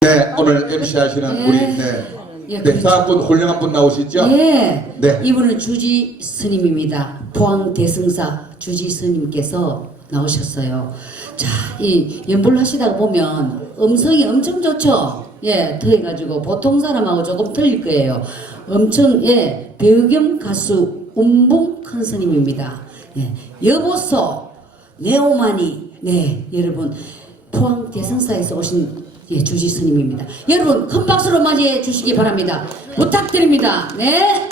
네, 오늘 MC 하시는 네. 우리 네, 예, 네, 사학분 훌륭한 분 나오시죠? 예. 네. 이분은 주지 스님입니다. 포항 대승사 주지 스님께서 나오셨어요. 자, 이 연불 하시다가 보면 음성이 엄청 좋죠. 예, 더해가지고 보통 사람하고 조금 틀릴 거예요. 엄청 예 배우 겸 가수 운봉 큰 스님입니다. 예, 여보소 네오마니 네 여러분 포항 대승사에서 오신 예, 주지 스님입니다. 여러분 큰 박수로 맞이해 주시기 바랍니다. 부탁드립니다. 네.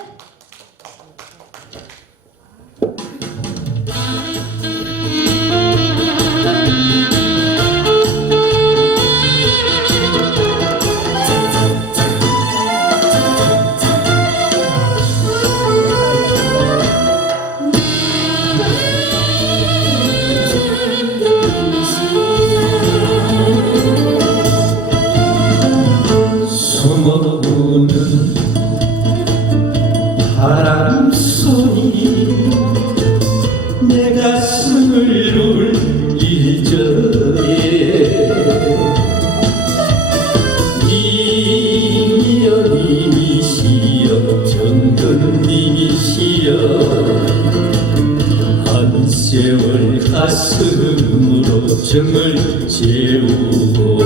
숨어오는 바람 소리. 내 가슴을 울리저에. 님이여 님이시여 정근님이시여 한 세월 가슴으로 정을 재우고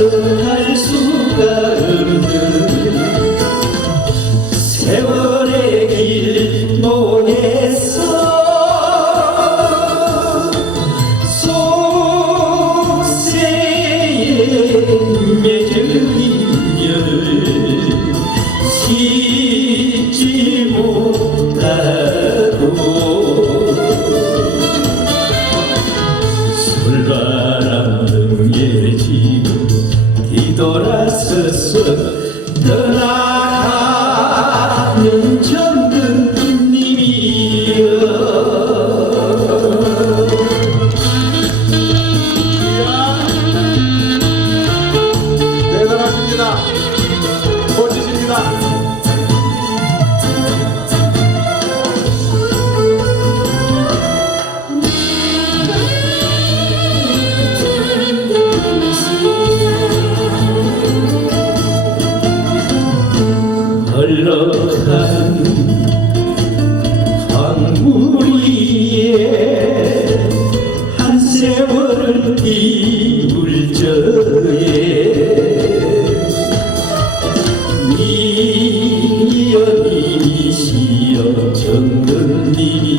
뒤 떠나 흘러간 강물 위에 한 세월 이불 저에 님이여 님이시여 정근님이시여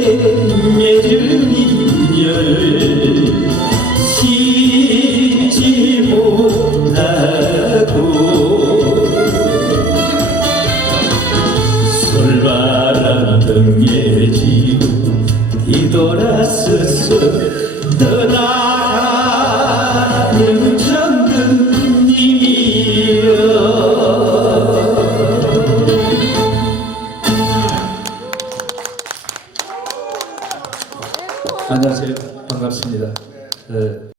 맺은 인연을 씻지 못하고 솔바람 등에 지고 뒤돌아서서 안녕하세요. 반갑습니다. 어,